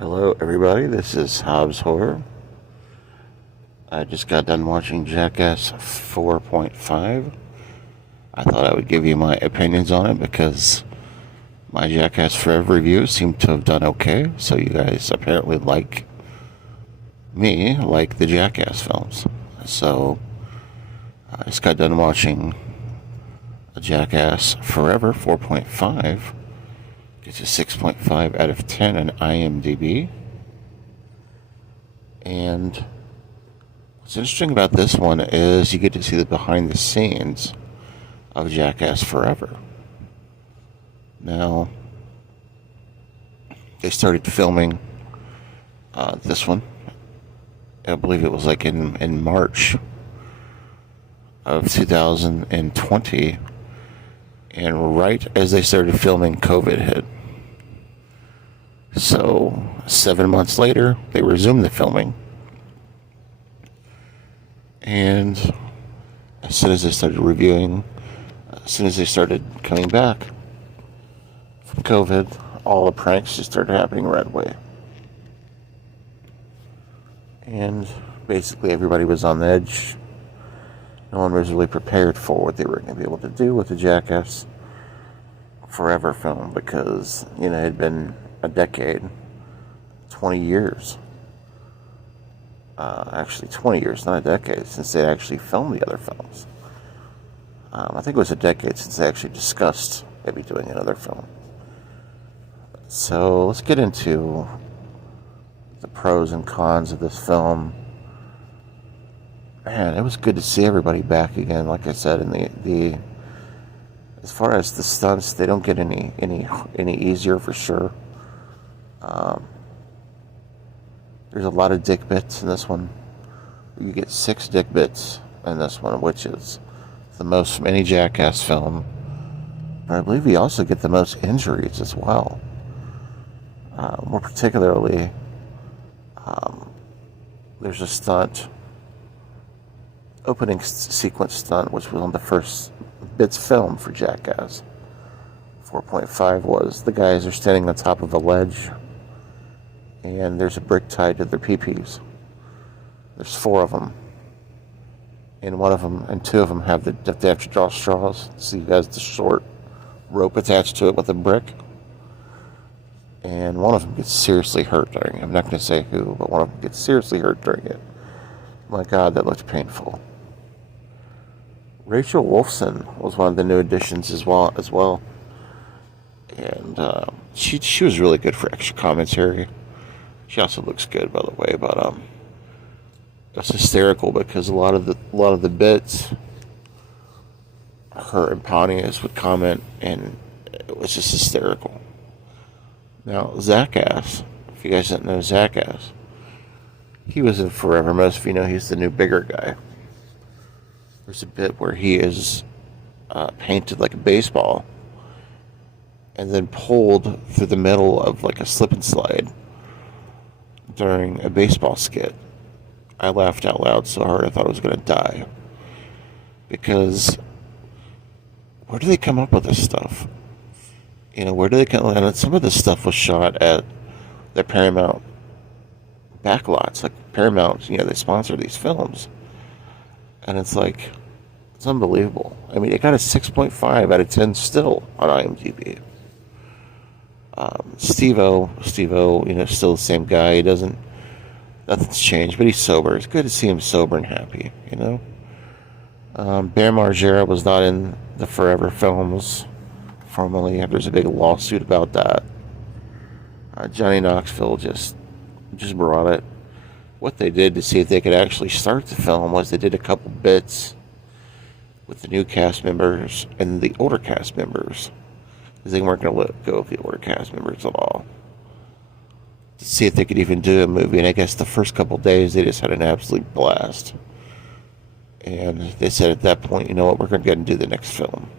Hello, everybody. This is Hobbs Horror. I just got done watching Jackass 4.5. I thought I would give you my opinions on it because my Jackass Forever reviews seem to have done okay. So you guys apparently like the Jackass films. So I just got done watching Jackass Forever 4.5. It's a 6.5 out of 10 on IMDb. And what's interesting about this one is you get to see the behind the scenes of Jackass Forever. Now, they started filming this one. I believe it was like in March of 2020. And right as they started filming, COVID hit. So 7 months later, they resumed the filming. And as soon as they started coming back from COVID, all the pranks just started happening right away. And basically everybody was on the edge. No one was really prepared for what they were going to be able to do with the Jackass Forever film because, it had been a decade, 20 years. Actually 20 years, not a decade, since they actually filmed the other films. I think it was a decade since they actually discussed maybe doing another film. So let's get into the pros and cons of this film. Man, it was good to see everybody back again. Like I said, in the as far as the stunts, they don't get any easier for sure. There's a lot of dick bits in this one. You get 6 dick bits in this one, which is the most from any Jackass film. But I believe you also get the most injuries as well. More particularly, there's a stunt, opening sequence stunt, which was on the first bits filmed for Jackass 4.5 was the guys are standing on top of a ledge and there's a brick tied to their pee-pees. There's 4 of them. And 2 of them they have to draw straws. So you guys the short rope attached to it with a brick. And one of them gets seriously hurt during it. I'm not going to say who, but one of them gets seriously hurt during it. My God, that looked painful. Rachel Wolfson was one of the new additions as well. And she was really good for extra commentary. She also looks good, by the way, but it's hysterical because a lot of the bits, her and Pontius would comment, and it was just hysterical. Now, Jackass, if you guys don't know Jackass, he was in Forever. Most of you know he's the new bigger guy. There's a bit where he is painted like a baseball and then pulled through the middle of like a slip and slide during a baseball skit. I laughed out loud so hard I thought I was going to die. Because where do they come up with this stuff? Where do they come? And some of this stuff was shot at the Paramount backlots. Like Paramount, they sponsor these films. And it's like, it's unbelievable. I mean, it got a 6.5 out of 10 still on IMDb. Steve-O, still the same guy. Nothing's changed, but he's sober. It's good to see him sober and happy, Bear Margera was not in the Forever films formerly. There's a big lawsuit about that. Johnny Knoxville just brought it. What they did to see if they could actually start the film was they did a couple bits with the new cast members and the older cast members, because they weren't going to let go of the older cast members at all, to see if they could even do a movie. And I guess the first couple days they just had an absolute blast, and they said at that point, you know what, we're going to go ahead and do the next film.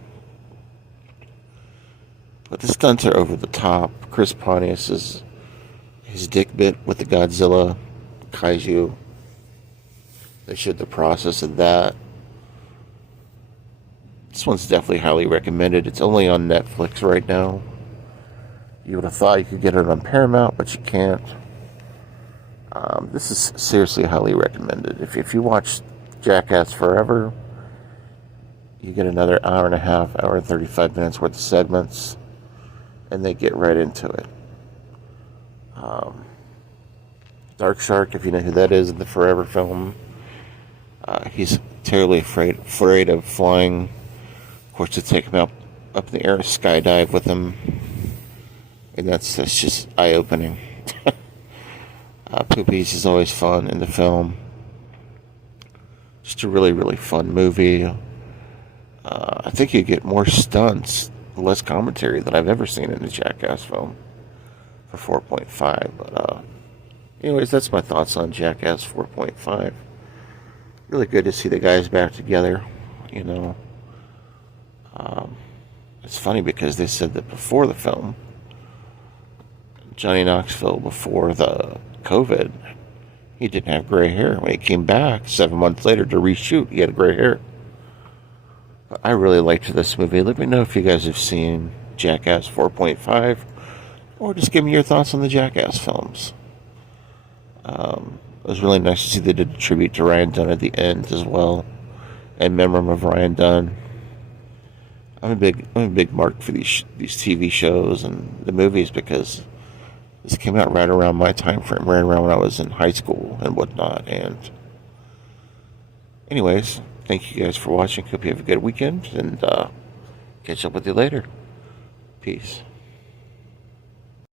But the stunts are over the top. Chris Pontius' his dick bit with the Godzilla kaiju, they showed the process of that. This one's definitely highly recommended. It's only on Netflix right now. You would have thought you could get it on Paramount, but you can't. This is seriously highly recommended. If you watch Jackass Forever, you get another hour and a half, hour and 35 minutes worth of segments, and they get right into it. Dark Shark, if you know who that is in the Forever film, he's terribly afraid of flying. Of course, to take him up in the air, skydive with him, and that's just eye-opening. Poopies is always fun in the film. Just a really, really fun movie. I think you get more stunts, less commentary than I've ever seen in a Jackass film for 4.5. But anyways, that's my thoughts on Jackass 4.5. Really good to see the guys back together. You know, it's funny because they said that before the film, Johnny Knoxville, before the COVID, he didn't have gray hair. When he came back 7 months later to reshoot, he had gray hair. But I really liked this movie. Let me know if you guys have seen Jackass 4.5, or just give me your thoughts on the Jackass films. It was really nice to see they did a tribute to Ryan Dunn at the end as well, in memory of Ryan Dunn. I'm a big mark for these TV shows and the movies because this came out right around my time frame, right around when I was in high school and whatnot. And anyways, thank you guys for watching. Hope you have a good weekend, and catch up with you later. Peace.